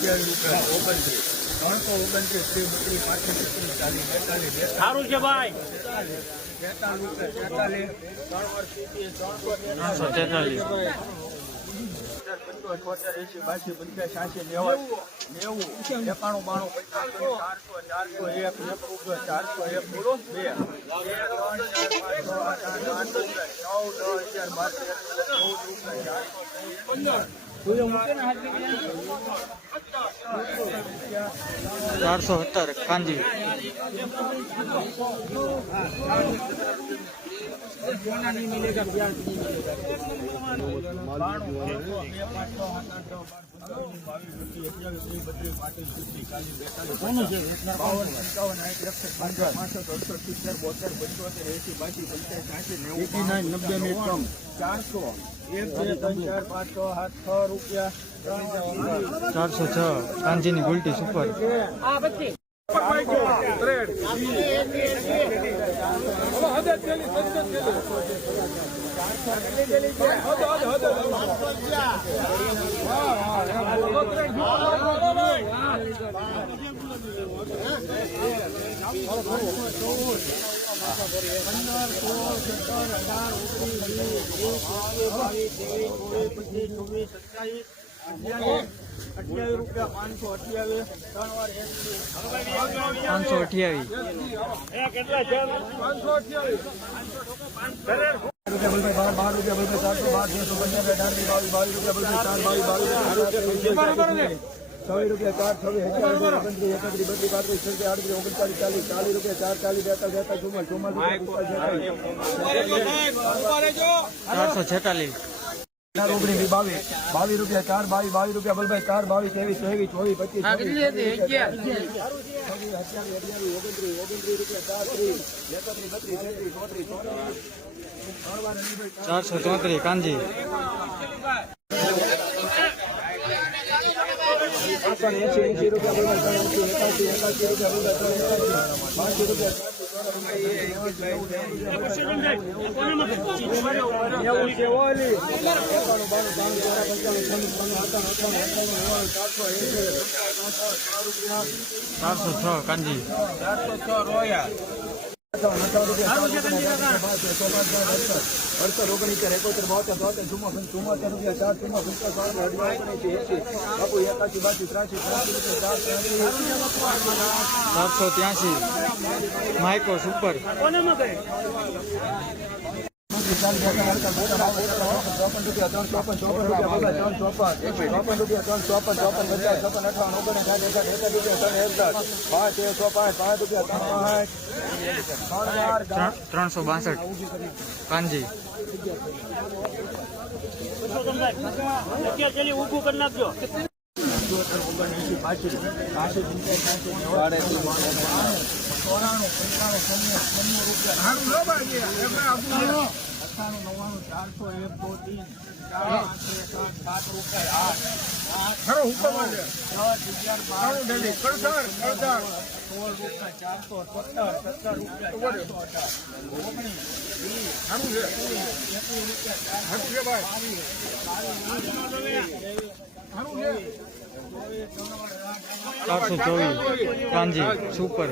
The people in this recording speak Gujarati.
રૂપિયા ઓગણત્રીસ ત્રણસો ઓગણત્રીસ ત્રીસ બત્રીસ પાંત્રીસ છત્રીસ ચાલીસ બેતાલીસ બેતાલીસ સારું છે ભાઈ. તેતાલીસ ત્રણસો તેતાલીસ. છોતેર એસી બાસી પંચાસ છ્યાસી નેવું નેવું એકાણું બાણું પંચાણું ચારસો ચારસો એક એક ચારસો એક બોલો બે બે ત્રણ ચાર પાંચ છ આઠ આઠ આઠ નવ દસ અગિયાર બાર તેર ચૌદ રૂપિયા ચારસો ચારસો સત્તર કાંજી ચારસો એક બે ત્રણ ચાર પાંચ છ સાત છ રૂપિયા ત્રણ ચારસો છ કાંજીની ગુલટી સુપર અઠ્યાવીસ રૂપિયા પાંચસો અઠ્યાવીસ. ત્રણ વાર એસી પાંચસો અઠ્યાવીસ રૂપિયા બાર રૂપિયા ચારસો બાર છસો પંચાવન અઢાર બાવીસ બાવીસ રૂપિયા ચાર બાવીસ બાવીસ છવ્વીસ રૂપિયા ચાર છવ્વીસ અઠ્યાવીસ ઓગણત્રીસ એકત્રીસ બત્રીસ પાંત્રીસ છત્રીસ આડત્રીસ ઓગણચાલીસ ચાલીસ ચાલીસ રૂપિયા ચાર ચાલીસ બેતાલીસ બેતાલીસ ચુમ્માલીસ ચુમ્માલીસ ચારસો છેતાલીસ. ચાર ઓગણીસ બાવીસ. બાવીસ રૂપિયા ચાર બાવીસ બાવીસ રૂપિયા બોલભાઈ ચાર બાવીસ ત્રેવીસ ત્રેવીસ ચોવીસ પચીસ ઓગણત્રીસ ઓગણત્રીસ રૂપિયા ચાર ત્રીસ એકત્રીસ બત્રીસ તેત્રીસ ચોત્રીસ ચોત્રીસ. ચારસો ચોત્રીસ કાંજી એસી ચારસો છ કાંજી ચારસો છ રોયા. અડસઠ ઓગણીસ એકોતેર બોતેર તોતેર ચુમ્મા ચુમ્મોતેર રૂપિયા ચાર ચુમ્મા પંચાસ અઢાર ઓગણીસી એસી બાપુ એકાસી બાસી ત્રાસી ત્રાસી રૂપિયા ચાર સાતસો ત્યાસી. માઇકો સુપર ત્રણસો બાસઠ કાનજી ઊભું કરી નાખજો ચોરાણું પંચાણું રૂપિયા અઠાણું નવ્વાણું ચારસો એક દો તીન ચાર છ સાત રૂપિયા આઠ આઠ બાવીસ ચારસો ચોવીસ. કાંજી સુપર.